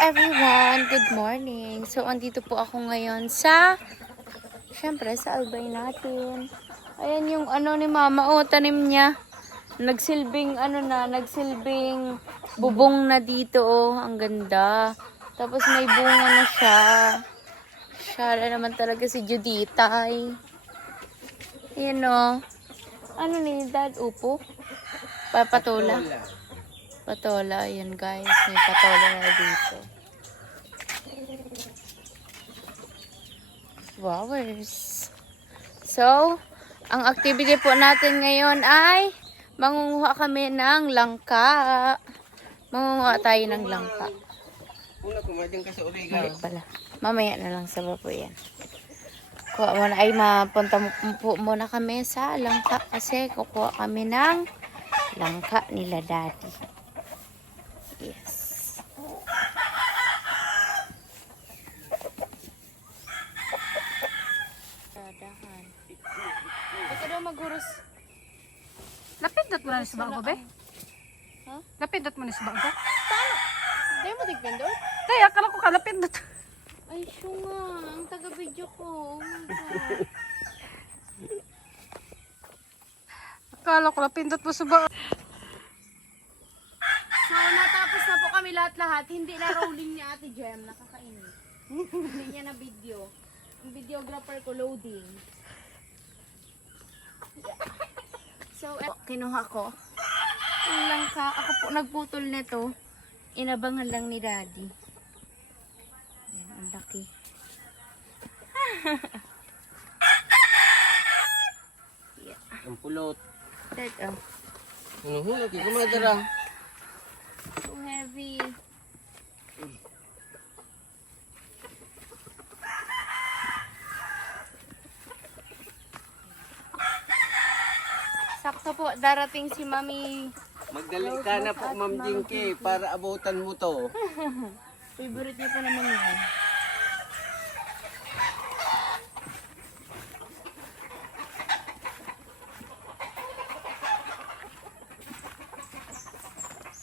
everyone! Good morning! So, andito po ako ngayon syempre, sa albay natin. Ayan yung ni mama, tanim niya. Nagsilbing bubong na dito, ang ganda. Tapos may bunga na siya. Siya naman talaga si Judita, Ayan Ano ni Dad? Upo? Patola. Patola, ayan guys. May patola na dito. Flowers. So, ang activity po natin ngayon ay mangunguha kami ng langka. Mangunguha tayo ng langka. Una, kumadyan ka sa origa. Pala. Mamaya na lang sa babo yan. Kuha muna ay mapunta po muna kami sa langka kasi kukuha kami ng langka nila daddy. Yes. Dadahan. Ito daw maghuros. Lapindot mo na sa bago, be? Ha? Lapindot mo na sa bago? Dahil mo tigpindot? Tay, akala ko ka lapindot. Ay, syunga. Ang taga-video ko. Oh my God. Akala ko lapindot mo sa bago. So, natapos na po kami lahat-lahat. Hindi na rolling ni Ate Jem. Nakakainis. Hindi niya na video. Ang videographer ko loading. So, kinuha ko. Ang langka. Ako po nagputol nito. Inabangan lang ni Daddy. Ayan, ang laki. Ang pulot. Dad, Hulog, kumadara. So heavy. Sakto po, darating si Mami. Magdali ka na po, Ma'am Jinky, para abutan mo to. Favorite niya po naman yun.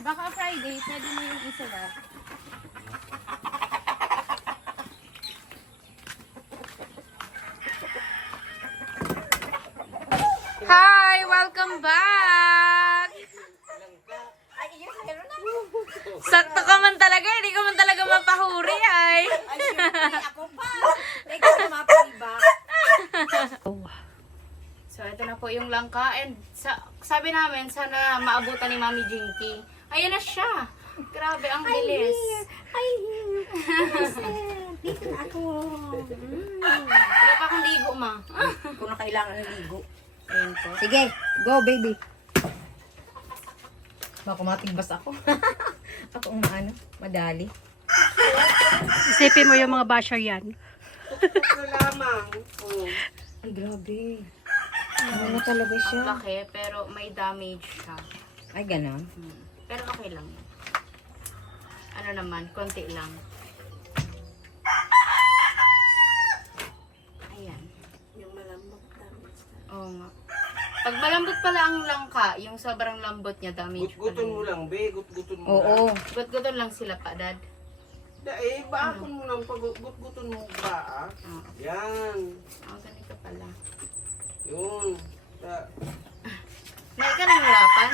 Baka Friday, pwede mo yung isa ba? Hi! Welcome back! Sakto ka man talaga, hindi ka man talaga mapahuri ay. Ako pa. Ikaw na mapaiba. So, ito na po yung langka. And sabi namin, sana maabutan ni Mami Jinky. Ayan na siya. Grabe, ang bilis. Dito na ako. Wala pa akong ligo, ma. Kung na kailangan ng ligo. Ayan po. Sige, go baby. Baka matigbas ako. Ako ang madali. Isipin mo yung mga basher yan. Ito lamang. Oh. Ay, grabe. Ano na talaga Ang siya? laki, pero may damage siya. Ay, ganon. Pero okay lang. Ano naman, konti lang. Ayan. Yung malambot damage. Oo nga. Pag malambot pala ang langka, yung sobrang lambot niya, damage pala. Gutguton mo lang, be. Gutguton mo Oo. lang. Gut-guton lang sila pa, Dad. Baakon mo lang. Pag gutguton mo ba, Oo. Yan. Ganito pala. Yun. Na ikaw nahihirapan?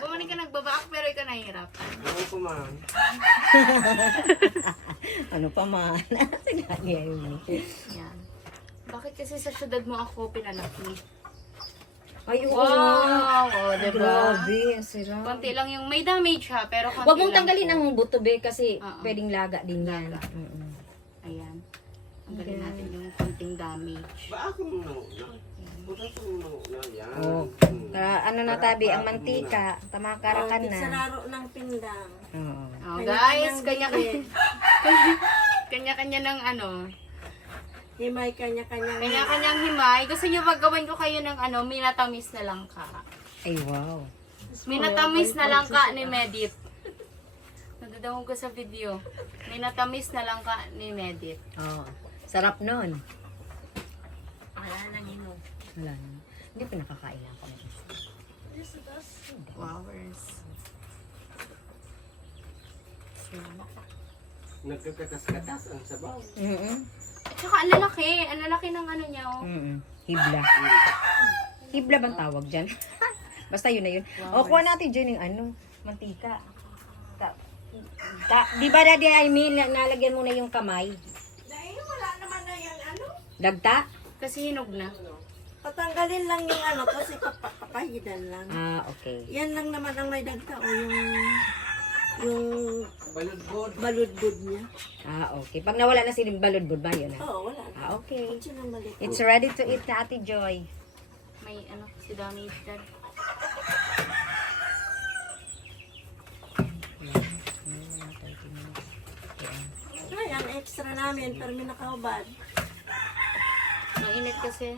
Bumalik ka nagbabaak pero ikaw nahihirapan. Ano ko, ma'am? Ano pa man? Sige, yun. Yan. Bakit kasi sa syudad mo ako pinalaki? Ay, oo. Wow! O, diba? Grabe, ang sarap. Konti lang yung may damage ha, pero konti Huwag mong lang tanggalin po. ang buto, be, kasi Oo. pwedeng laga din yan. Laga. Mm-mm. Ayan. Tanggalin natin yung konting damage. Baakon mo lang una. Putasan mo lang una. Yan. Oo. Ano na tabi, ang mantika, tamakarakan na. Sararo ng pindang. Oo. Oh, guys, kanya-kanya ng Himay kanya-kanya. kanya-kanyang himay. Gusto niyo maggawan ko kayo ng minatamis na langka. Ay, wow. Minatamis na langka ni Medit. Nadadawag ko sa video. Minatamis na langka ni Medit. Oo. Sarap nun. Wala nang hinog. Wala na. Hindi pa nakakain ako. Flowers. Nagkakatas-katas ang sabaw. Tsaka ang lalaki ng ano niya, oh. Hibla. Hibla bang tawag dyan? Basta yun na yun. O, kuha natin dyan yung ano, mantika. Di ba Daddy Aimee, nalagyan mo na yung kamay? Dahil wala naman na yan, ano? Dagta? Kasi hinog na. Patanggalin lang yung ano, kasi papahidan lang. Ah, okay. Yan lang naman ang may dagta o yung Baludbod. baludbud niya. Ah, okay. Pag nawala na si baludbud ba yun? Oo, wala na. Ah, okay. Kutsi na mali. It's ready to eat na Ate Joy. May ano, si Dami dyan. Ayan, extra namin, pero may nakaubad. Mainit kasi.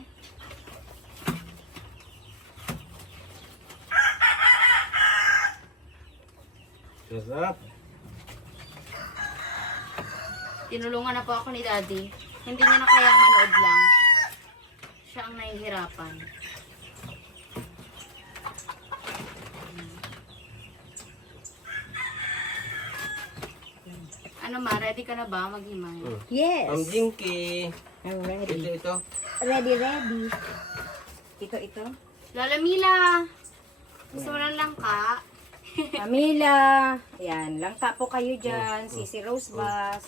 Sarap. Tinulungan na po ako ni Daddy. Hindi niya na kayang manood lang. Siya ang nahihirapan. Ano ma, ready ka na ba maghimay? Yes. Ang jinky. I'm Ito, ready. ito. Ready, ready. Ito. Lola Mila! Gusto mo ng langka? Camila. Ayan, langka po kayo dyan. Sisi Rosebus.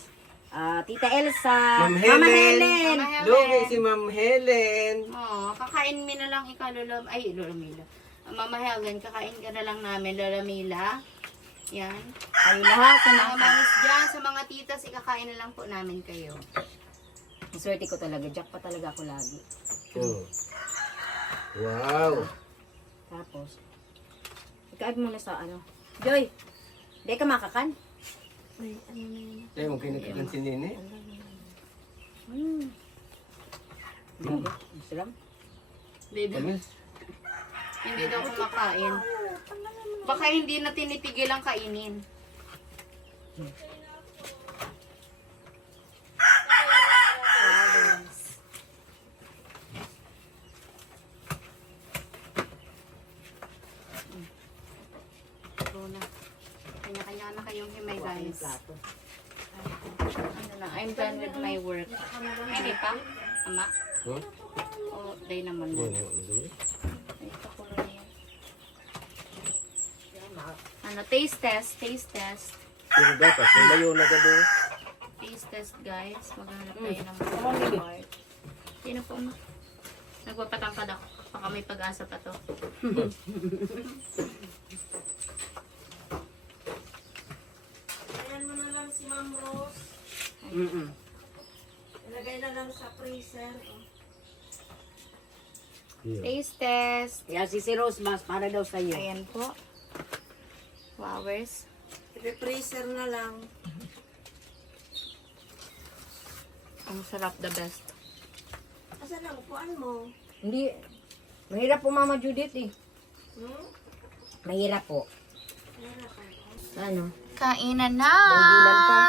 Tita Elsa. Ma'am Mama Helen. Helen. Lugi si Ma'am Helen. Oo, kakain mo na lang ikaw, Lola. Ay, Lola Mila. Mama Helen, kakain ka na lang namin, Lola Mila. Yan. Kayo lahat. Sa mga manis dyan, sa mga titas, ikakain na lang po namin kayo. Swerte ko talaga. Jack pa talaga ako lagi. Oh. Wow. Tapos, ikain muna sa ano. Joy, di ka makakan? May ano na yun. Tayo mo kinakakan si Nene. Grabe, gusto lang. Kami. Hindi daw kumakain. Baka hindi na tinitigil ang kainin. Kanya-kanya na kayong himay, guys. Ano na, I'm done with my work. Ay, di pa? Ama? Huh? Oo, day naman na. Ay, pakulo na yan. Ano, taste test, taste test. Pero dapat, may mayo na gado. Taste test, guys. Maghanap tayo ng mga part. Sino po mo? Nagpapatangkad ako. Baka may pag-asa pa to. Ayan mo na lang si Ma'am Rose. Ilagay na lang sa freezer. Taste test. Yan, si Rosebus, para daw sa'yo. Ayan po. Flowers. I-freezer na lang. Ang sarap, the best. Asa lang, upuan mo. Hindi, mahirap po Mama Judith eh. Hmm? Mahirap po. Ano? Kainan na! Banggilan pa.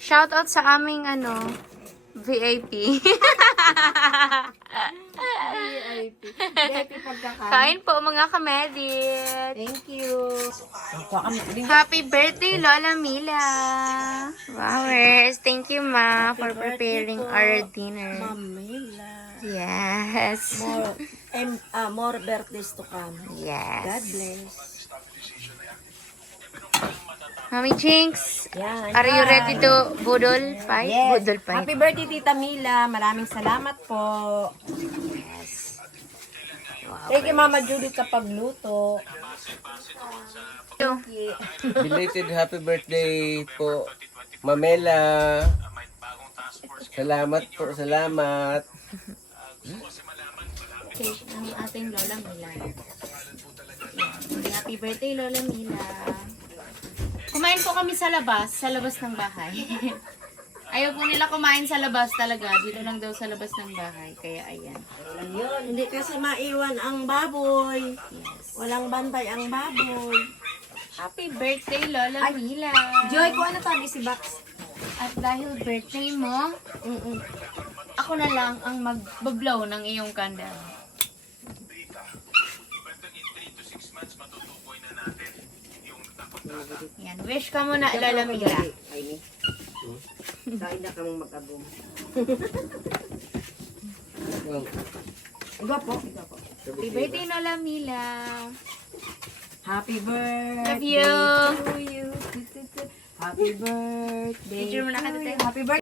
Shoutout sa aming VIP. VIP pagkakain. Kain po mga kamedit. Thank you. Happy birthday, Lola Mila. Wowers. Thank you, Ma, for preparing our dinner. Mamila. Yes. More birthdays to come. God Yes. bless. Mami Jinx, Yan. are you ready to budol fight? Yes. Budol fight. Happy birthday, Tita Mila. Maraming salamat po. Yes. Thank you, Mama Judith, sa pagluto. Belated happy birthday po, Mamela. Salamat po, salamat. Okay, ang ating Lola Mila. Happy birthday, Lola Mila. Kumain po kami sa labas ng bahay. Ayaw po nila kumain sa labas talaga. Dito lang daw sa labas ng bahay. Kaya ayan. Hindi kasi maiwan ang baboy. Walang bantay ang baboy. Happy birthday, Lola Mila. Joy, kung ano tabi si Bax? At dahil birthday mo, ako na lang ang mag-blow ng iyong candle. Yan, wish ka muna, Lola Mira. Ay, ni. Kain na kamong mag-agom. Iba po. Happy birthday, Lola Mila. Happy birthday Love you. to you. Happy birthday Picture mo na to ka, you. Tete. Happy birthday.